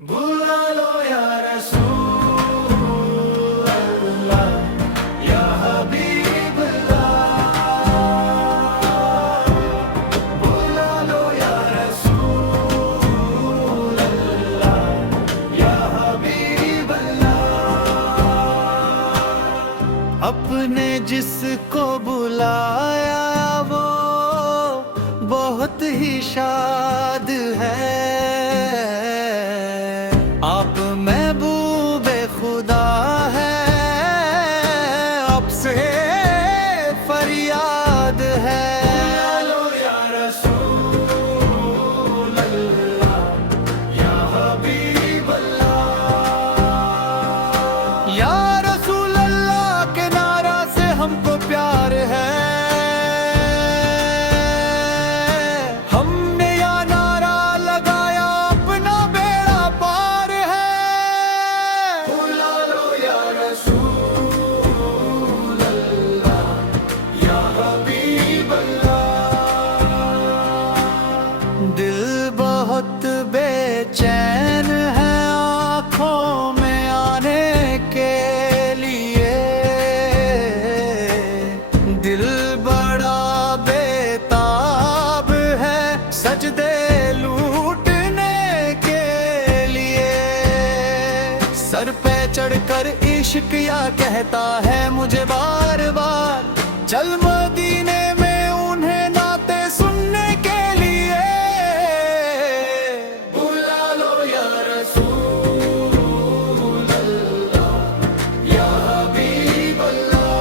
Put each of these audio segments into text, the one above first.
बुला लो या रसूल अल्लाह, या हबीब अल्लाह। बुला लो या रसूल अल्लाह, या हबीब अल्लाह। अपने जिसको बुलाया वो बहुत ही शाद है। आप महबूबे खुदा है, आपसे फरियाद है। बुला लो या रसूल अल्लाह, या हबीब अल्लाह। या रसूल अल्लाह के नारा से हमको प्यार है। दिल बहुत बेचैन है आँखों में आने के लिए, दिल बड़ा बेताब है सजदे लूटने के लिए। सर पे चढ़कर इश्क या कहता है मुझे बार बार, चल मदीने में उन्हें नाते सुनने के लिए। बुला लो या रसूल अल्लाह, या हबीब अल्लाह।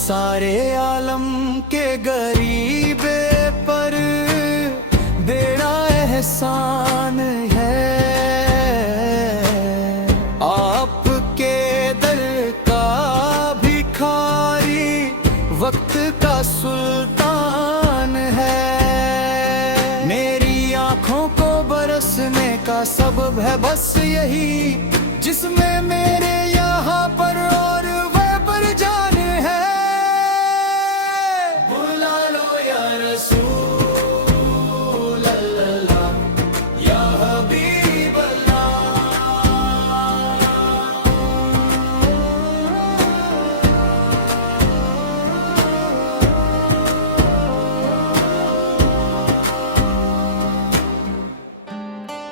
सारे आलम के गरीबे पर देना एहसान है। आपके दर का भिखारी वक्त का सुल्तान है। मेरी आंखों को बरसने का सबब है बस यही, जिसमें मेरे यहाँ पर और वह पर जान है।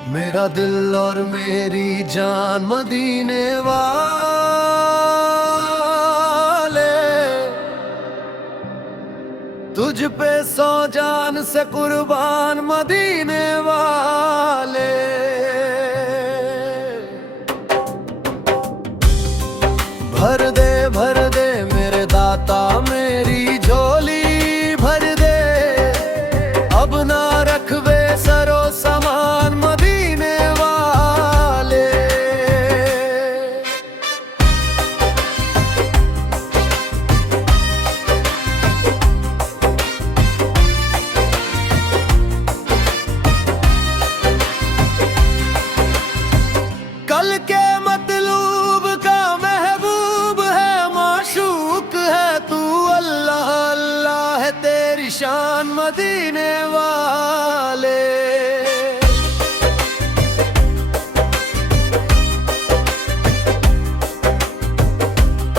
मेरा दिल और मेरी जान मदीने वाले, तुझ पे सौ जान से कुर्बान मदीने वाले। भर दे मेरे दाता मेरी झोली भर दे, अब ना रखवे सरो समान मदीने वाले। कल के मतलूब का महबूब है, माशूक है तू, अल्लाह अल्लाह है तेरी शान मदीने वाले।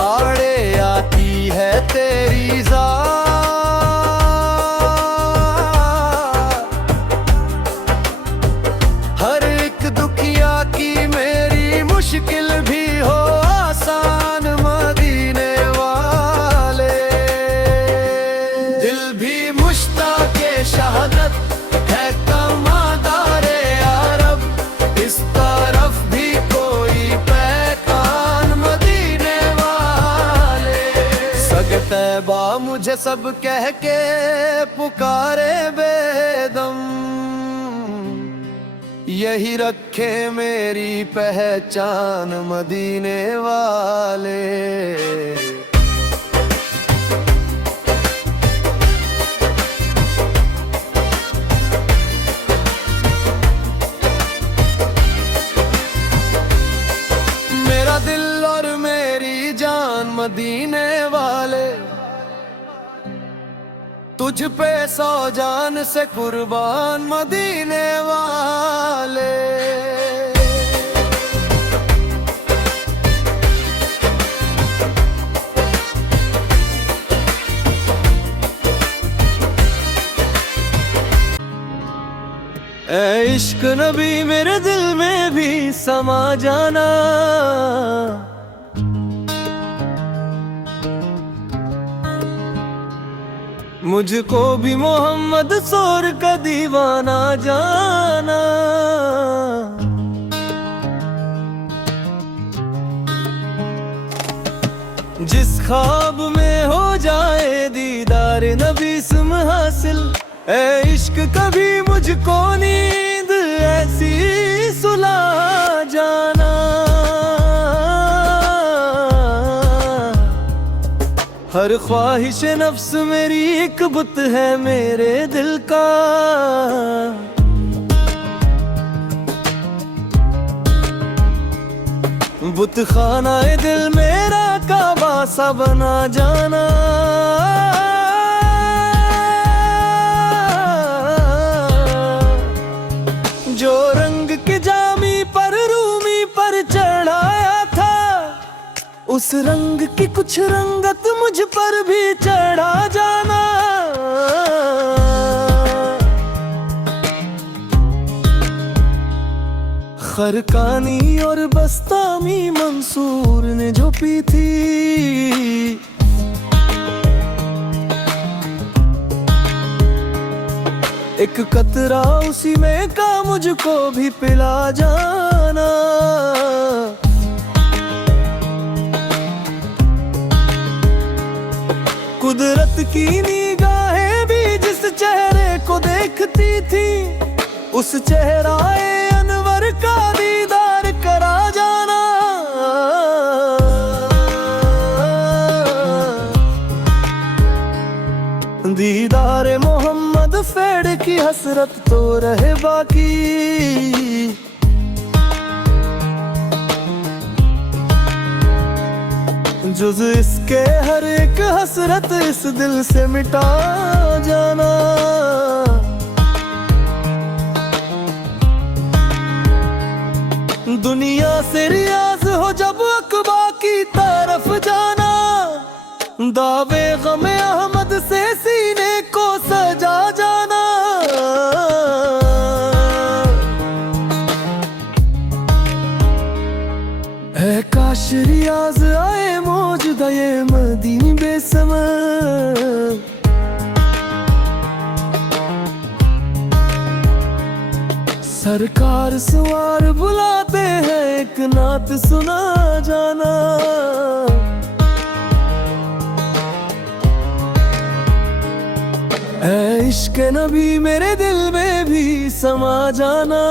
आड़े आती है तेरी ज़ात, हर एक दुखिया की मेरी मुश्किल भी हो आसान मदीने वाले। दिल भी मुश्ताक़े शहादत है कमादारे अरब, इस तरफ भी कोई पैकान मदीने वाले। सग तैबा मुझे सब कह के पुकारे बेदम, यही रखे मेरी पहचान मदीने वाले। मेरा दिल और मदीने वाले, तुझ पे 100 जान से कुर्बान मदीने वाले। ऐ इश्क नबी मेरे दिल में भी समा जाना, मुझको भी मोहम्मद सोर का दीवाना जाना। जिस ख्वाब में हो जाए दीदार नबी सुम हासिल, ऐ इश्क कभी मुझको नींद ऐसी सुला जाना। हर ख्वाहिश नफ्स मेरी एक बुत है मेरे दिल का, बुत खाना ए दिल मेरा काबा सा बना जाना। जो रंग के जामी पर रूमी पर चढ़ाया था, उस रंग की कुछ रंगत मुझ पर भी चढ़ा जाना। खरकानी और बस्तामी मंसूर ने जो पी थी, एक कतरा उसी में का मुझको भी पिला जाना। कुदरत की निगाहें भी जिस चेहरे को देखती थी, उस चेहराए अनवर का दीदार करा जाना। दीदार मोहम्मद फेड़ की हसरत तो रहे बाकी, जुज़ इसके हर एक हसरत इस दिल से मिटा जाना। दुनिया से रियाज हो जब अकबा की तरफ जाना, दावे गमे अहमद से सीने को सजा जाना। है काश रियाज आए मौजूदा ये मदीनी बेसमर, सरकार सवार बुलाते हैं एक नात सुना जाना। ऐ इश्क नबी मेरे दिल में भी समा जाना।